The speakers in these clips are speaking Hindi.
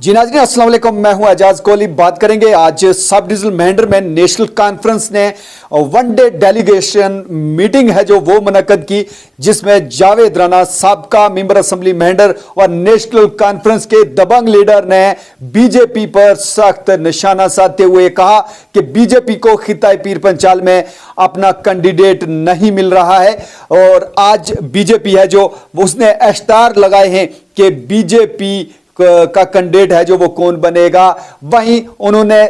जी नाज़रीन अस्सलाम वालेकुम, मैं हूं एजाज कोहली। बात करेंगे आज सब डिविजनल मेंढर में नेशनल कॉन्फ्रेंस ने वनडे डेलीगेशन मीटिंग है जो वो मुनक्कद की, जिसमें जावेद राना साबका मेंबर असेंबली मेंढर और नेशनल कॉन्फ्रेंस के दबंग लीडर ने बीजेपी पर सख्त निशाना साधते हुए कहा कि बीजेपी को खिताई पीर पंचाल में अपना कैंडिडेट नहीं मिल रहा है। और आज बीजेपी है जो उसने इश्तार लगाए हैं कि बीजेपी का कैंडिडेट है जो वो कौन बनेगा। वहीं उन्होंने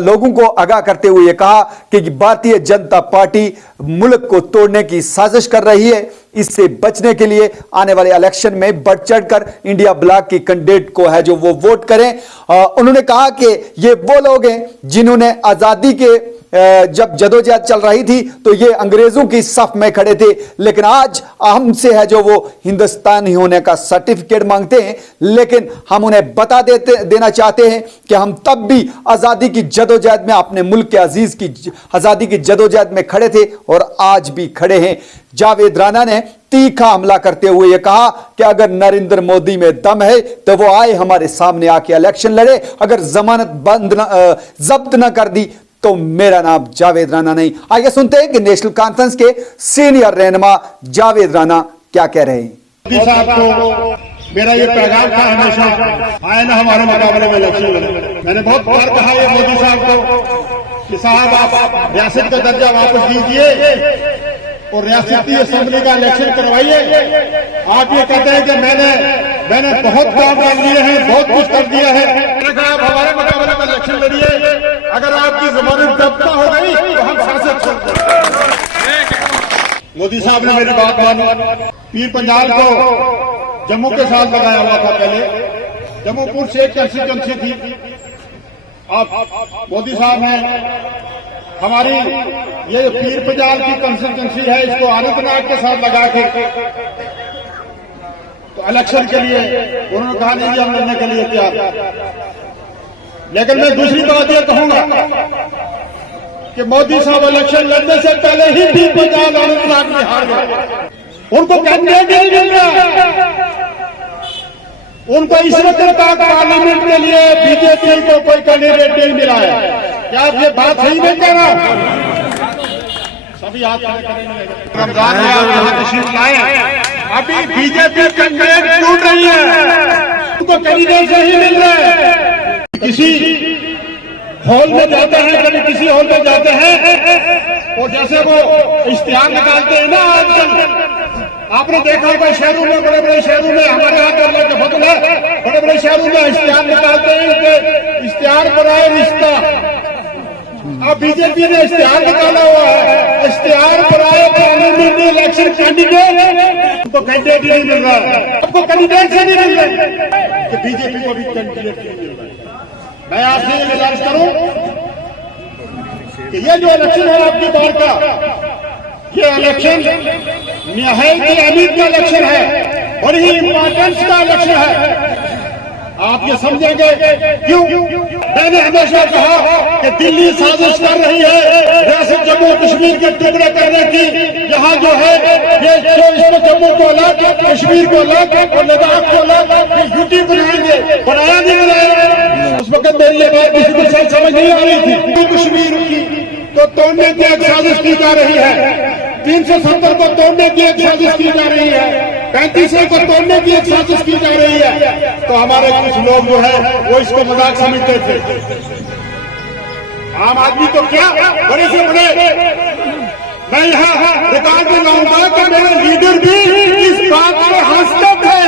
लोगों को आगाह करते हुए कहा कि भारतीय जनता पार्टी मुल्क को तोड़ने की साजिश कर रही है। इससे बचने के लिए आने वाले इलेक्शन में बढ़ चढ़कर इंडिया ब्लॉक की कैंडिडेट को है जो वो वोट करें। उन्होंने कहा कि ये वो लोग हैं जिन्होंने आजादी के जब जदोजहद चल रही थी तो ये अंग्रेजों की सफ में खड़े थे, लेकिन आज हमसे है जो वो हिंदुस्तानी होने का सर्टिफिकेट मांगते हैं। लेकिन हम उन्हें बता देना चाहते हैं कि हम तब भी आजादी की जदोजहद में अपने मुल्क के अजीज की आजादी की जदोजहद में खड़े थे और आज भी खड़े हैं। जावेद राना ने तीखा हमला करते हुए यह कहा कि अगर नरेंद्र मोदी में दम है तो वो आए हमारे सामने आके इलेक्शन लड़े, अगर जमानत जब्त ना कर दी तो मेरा नाम जावेद राना नहीं। आइए सुनते हैं कि नेशनल कॉन्फ्रेंस के सीनियर रहनुमा जावेद राना क्या कह रहे हैं। मोदी साहब को मेरा ये पैगाम था हमेशा, आए ना हमारे मुकाबले में इलेक्शन लड़े। मैंने बहुत बार कहा ये मोदी साहब को कि साहब आप रियासत का दर्जा वापस दीजिए और रियासती असेंबली का इलेक्शन करवाइए। आप ये कहते हैं कि मैंने बहुत काम कर लिए हैं, बहुत कुछ कर दिया है। आप हमारे मुकाबले में इलेक्शन लड़िए, अगर आपकी जमानत जब्त हो गई तो हम शासक सकते। मोदी साहब ने मेरी बात मानी। पीर पंजाल को जम्मू के साथ लगाया हुआ था। पहले जम्मू पूर्व से एक कंस्टिट्यूंसी थी। अब मोदी साहब ने हमारी ये पीर पंजाल की कंस्टिट्यूंसी है, इसको अनंतनाग के साथ लगा के तो इलेक्शन के लिए उन्होंने कहा नहीं हम लड़ने के लिए तैयार। लेकिन मैं दूसरी बात यह कहूंगा कि मोदी साहब इलेक्शन लड़ने से पहले ही पीर पंजाल अनंतनाग में हार गए। उनको कैंडिडेट नहीं मिल रहा, उनको इस वक्त तक पार्लियामेंट के लिए बीजेपी को कोई कैंडिडेट नहीं मिला है। क्या आप ये बात सही नहीं कह रहा? सभी हाथ रमजान में आप यहाँ तशरीफ लाए, अभी बीजेपी कैंडिडेट ढूंढ रही है, उनको कैंडिडेट नहीं मिल रहे। किसी हॉल में जाते हैं, कभी किसी हॉल में जाते हैं और जैसे वो इश्तिहार निकालते हैं ना, आजकल आपने देखा होगा शहरों में, बड़े बड़े शहरों में, हमारे यहाँ तो अल्लाह का फजल है, बड़े बड़े शहरों में इश्तिहार निकालते हैं, इश्तिहार बनाए रिश्ता। अब बीजेपी ने इश्तिहार निकाला हुआ है, इश्तिहार बनाए पार्लियामेंट इलेक्शन कैंडिडेट, उनको कैंडिडेट ही नहीं मिल रहा है। आपको कैंडिडेट से नहीं मिल रहा कि बीजेपी को भी कैंडिडेट नहीं मिल रहा है। मैं आपसे ये गुजारिश करूं कि ये जो इलेक्शन है आपकी बार का, ये इलेक्शन निहायत अहमियत का इलेक्शन है, बड़ी ही इंपॉर्टेंस का इलेक्शन है। आप ये समझेंगे क्यों? मैंने हमेशा कहा कि दिल्ली साजिश कर रही है रियासत जम्मू कश्मीर के टुकड़े करने की। यहाँ जो है ये इसको जम्मू को अलग, कश्मीर को अलग और लद्दाख को अलग यूटी बनाएंगे, बनाया नहीं बनाया। उस वक्त मेरी ये बात किसी को समझ नहीं आ रही थी। जम्मू कश्मीर की तो तोड़ने की एक साजिश की जा रही है, 370 को तोड़ने की एक साजिश की जा रही है, 35 को तोड़ने की एक साजिश की जा रही है। तो हमारे कुछ लोग जो है वो इसको मजाक समझते थे। आम आदमी तो क्या बड़े से बड़े, मैं यहाँ रिकॉर्ड में लाऊंगा कि मेरे लीडर भी इस बात पर हंसते थे।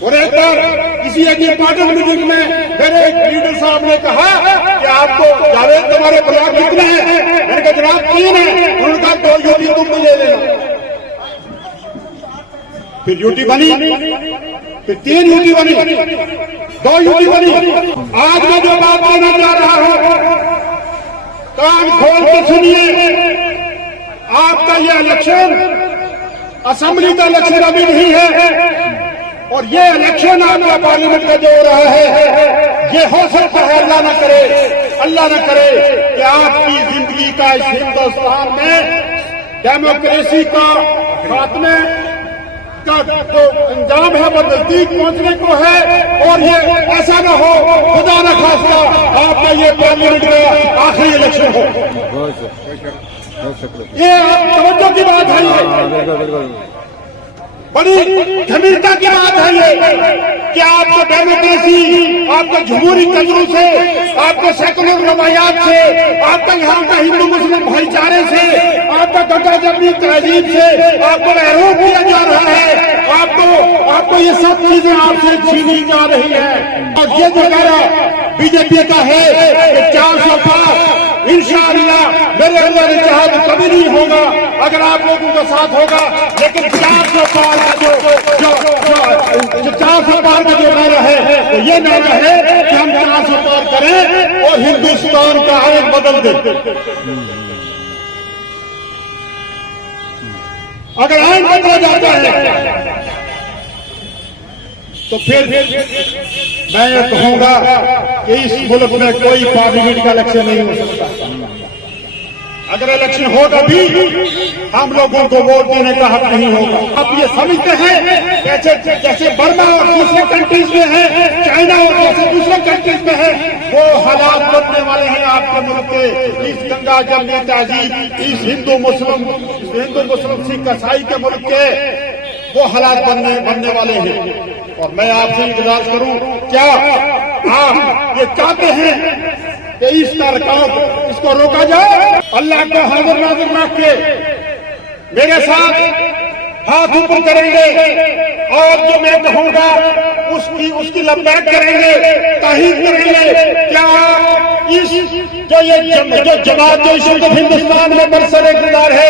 और एक बार किसी एक इंपॉर्टेंट मीटिंग में मेरे एक लीडर साहब ने कहा कि आपको जावेद तुम्हारे ब्लॉक कितने हैं? मैंने कहा जनाब 3 है। उन्होंने कहा 2 यूटी तुम मुझे देना। फिर यूटी बनी, फिर 3 यूटी बनी, 2 यूटी बनी। आज मैं जो बात कहना चाह रहा हूं, कान खोल के सुनिए। आपका यह इलेक्शन असेंबली का इलेक्शन अभी नहीं है, और ये इलेक्शन आपका पार्लियामेंट का जो हो रहा है, ये हो सकता है अल्लाह न करे कि आपकी जिंदगी का इस हिंदुस्तान में डेमोक्रेसी का खात्मे का जो अंजाम है वो नजदीक पहुंचने को है और ये ऐसा ना हो खुदा न खास्ता आपका ये पार्लियामेंट का आखिरी इलेक्शन हो। ये आप तवज्जो की बात है, ये बड़ी गंभीरता की बात है ये कि आपको डेमोक्रेसी, आपको जमहूरी कदरों से, आपको सेकुलर रवायात से, आपका यहाँ का हिंदू मुस्लिम भाईचारे से, आपका गटा जमनी तहजीब से आपको आरोप किया जा रहा है। आपको ये सब चीजें आपसे छीनी जा रही है। और ये जो कह रहा बीजेपी का है कि 400 पार इंशाअल्लाह मेरे अंदर इत्तेहाद कभी नहीं होगा अगर आप लोगों का साथ होगा। लेकिन 400 पार का जो 400 पार का जो नारा है तो ये नारा है कि हम 400 पार करें और हिंदुस्तान का आयन बदल दें। अगर आयन बदला जाता है तो फिर मैं ये कहूंगा कि इस मुल्क में कोई पार्लियामेंट का इलेक्शन नहीं हो सकता। अगर इलेक्शन होगा भी हम लोगों को वोट देने का हक नहीं होगा। आप ये समझते हैं जैसे बर्मा और दूसरे कंट्रीज में है, चाइना और जैसे दूसरे कंट्रीज में है, वो हालात बनने वाले हैं आपके मुल्क के, इस गंगा जमनी तहजीब, इस हिंदू मुस्लिम सिख ईसाई के मुल्क के वो हालात बनने वाले हैं। और मैं आपसे इंतजार करूं, क्या आप ये चाहते हैं कि इस कार्यक्रम को इसको रोका जाए? अल्लाह को हाजिर नाजिर रख के मेरे साथ हाथ ऊपर करेंगे और जो मैं कहूंगा उसकी लंबैक करेंगे, ताहीद करेंगे। क्या इस जो जमात जो इस हिंदुस्तान में बरसर-ए-इक़्तिदार है,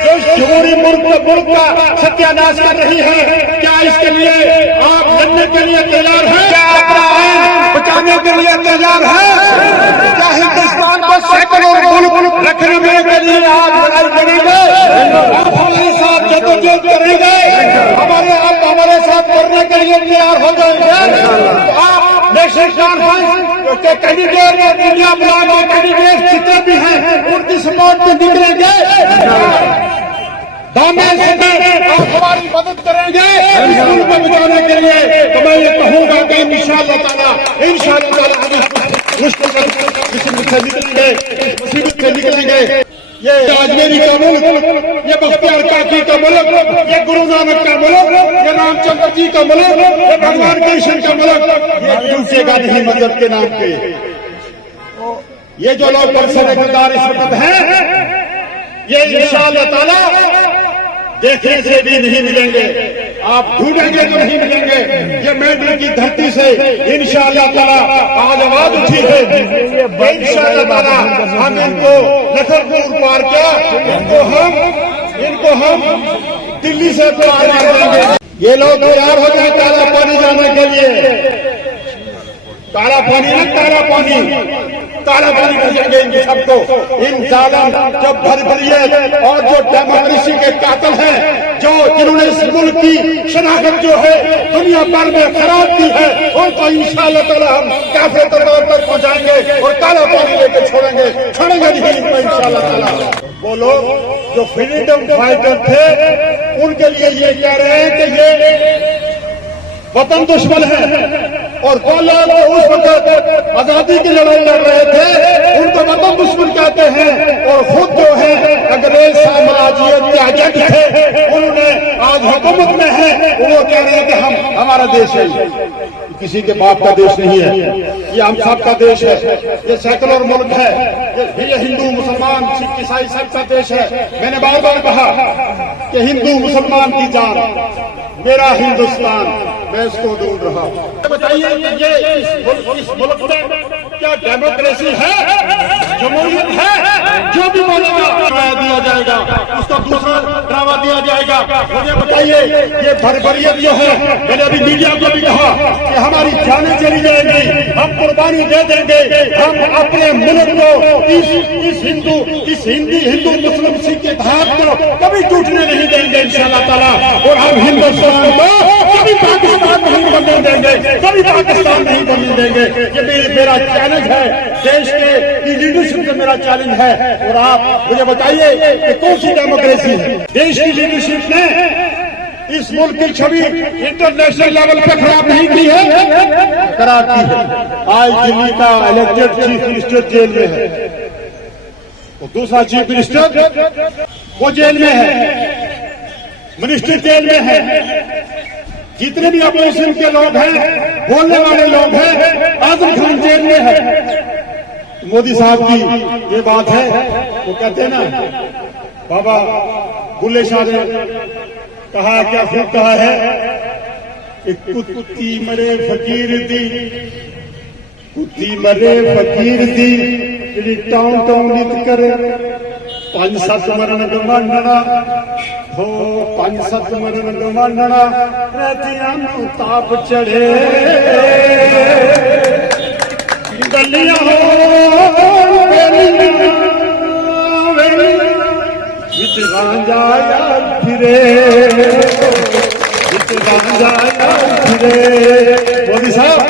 जो इस जमहूरी मुल्क का सत्यानाश कर रही है, क्या इसके लिए आप लड़ने के लिए तैयार हैं? क्या अपना आयन बचाने के लिए तैयार हैं? क्या हिंदुस्तान को सेकुलर मुल्क रखने के लिए आप लड़ाई करेंगे? आप हमारे साथ जद्दोजहद करेंगे? आप हमारे साथ करने के लिए तैयार हो जाएंगे? आप नेशनल कॉन्फ्रेंस के कैंडिडेट, इंडिया ब्लॉक के कैंडिडेट जितने भी हैं उनकी सपोर्ट में निकलेंगे, दामन से आप हमारी मदद करेंगे इस मुल्क को बचाने के लिए। तो मैं ये कहूंगा कि इंशाअल्लाह ताला मुश्किल से निकलेंगे, मुसीबत से निकलेंगे। ये अजमेरी का मुल्क, ये बख्तियार काकी का मुल्क, ये गुरु नानक का मुल्क, ये रामचंद्र जी का मुल्क, ये भगवान कृष्ण का मुल्क, ये टूटेगा नहीं मदद के नाम पे। ये जो लोग बरसर-ए-इक़्तिदार इस वक्त हैं, ये इंशाअल्लाह ताला देखने से भी नहीं मिलेंगे, आप ढूंढेंगे तो नहीं मिलेंगे। ये मेंढक की धरती से इंशाअल्लाह ताला आज आवाज उठी है, इंशाअल्लाह ताला हम इनको लखनपुर पार किया, इनको हम दिल्ली से पार कर देंगे। ये लोग तैयार हो जाए काला पानी जाने के लिए। काला पानी ना काला पानी भेजेंगे इन सबको, इन जालिम जो भरभरिए और जो डेमोक्रेसी के कातिल हैं, जो जिन्होंने इस मुल्क की शनाख्त जो है दुनिया भर में खराब की है, उनको इंशाअल्लाह ताला हम काफिर के तौर पर पहुंचाएंगे और काला पानी लेकर छोड़ेंगे नहीं इनको इंशाअल्लाह ताला। वो लोग जो फ्रीडम फाइटर थे उनके लिए ये कह रहे हैं कि ये वतन दुश्मन है, और वो लोग उस वक्त आजादी की लड़ाई लड़ रहे थे उनको वतन दुश्मन कहते हैं, और खुद जो है अंग्रेज साम्राज्यवाद के एजेंट थे, उन्होंने आज हुकूमत में है, वो कह रहे हैं कि हमारा देश है, किसी के बाप का देश नहीं है, ये हम सब का देश है, ये सेकुलर मुल्क है, ये हिंदू मुसलमान सिख ईसाई सबका देश है। मैंने बार बार कहा कि हिंदू मुसलमान की जान मेरा हिंदुस्तान, मैं इसको ढूंढ रहा हूँ। बताइए कि ये इस मुल्क में क्या डेमोक्रेसी है, जमहूरियत है? जो भी बोलेगा दिया जाएगा, उसका दूसरा ड्रामा दिया जाएगा। मुझे बताइए ये भरभरियत जो है, मैंने अभी मीडिया को भी कहा कि हमारी जानें चली जाएंगी, हम कुर्बानी दे देंगे, हम अपने मुल्क को इस हिंदू मुस्लिम सिख के धाक को कभी टूटने नहीं देंगे इंशाअल्लाह ताला, और हम हिंदुस्तान को कभी पाकिस्तान नहीं बनने देंगे, कभी पाकिस्तान नहीं बनने देंगे। ये मेरा चैलेंज है, देश के लीडरशिप से मेरा चैलेंज है। और आप मुझे बताइए कि कौन सी डेमोक्रेसी है? देश की लीडरशिप ने इस मुल्क की छवि इंटरनेशनल लेवल पर खराब नहीं की है। खराब की है। आज दिल्ली का इलेक्टेड चीफ मिनिस्टर जेल में है, और दूसरा चीफ मिनिस्टर वो जेल में है, मिनिस्टर जेल में है। जितने भी अपोजिशन के लोग हैं, बोलने वाले लोग हैं, आजम खान जेल में है। मोदी साहब की ये बात है, वो कहते हैं ना, बाबा बुल्ले शाह ने कहा, क्या खूब कहा है कि कुत्ती मरे फकीर दी, कुत्ती मरे फकीर दी, जी टाउं टाउं नित करे, 5-7 मरण गवांडना हो, 5-7 मरण गवांडना, रहतियां नूं ताप चढ़े, गलियां हो वेलियां वेलियां, विच रांझा यार फिरे, विच रांझा यार फिरे। मोदी साहब,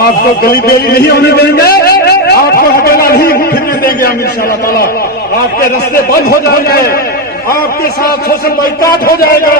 आपको गली बेली नहीं होने देंगे, आपको हवेला नहीं फिरने देंगे हम इंशाअल्लाह ताला। आपके रास्ते बंद हो जाएंगे, आपके साथ सोशल बाइकाट हो जाएगा।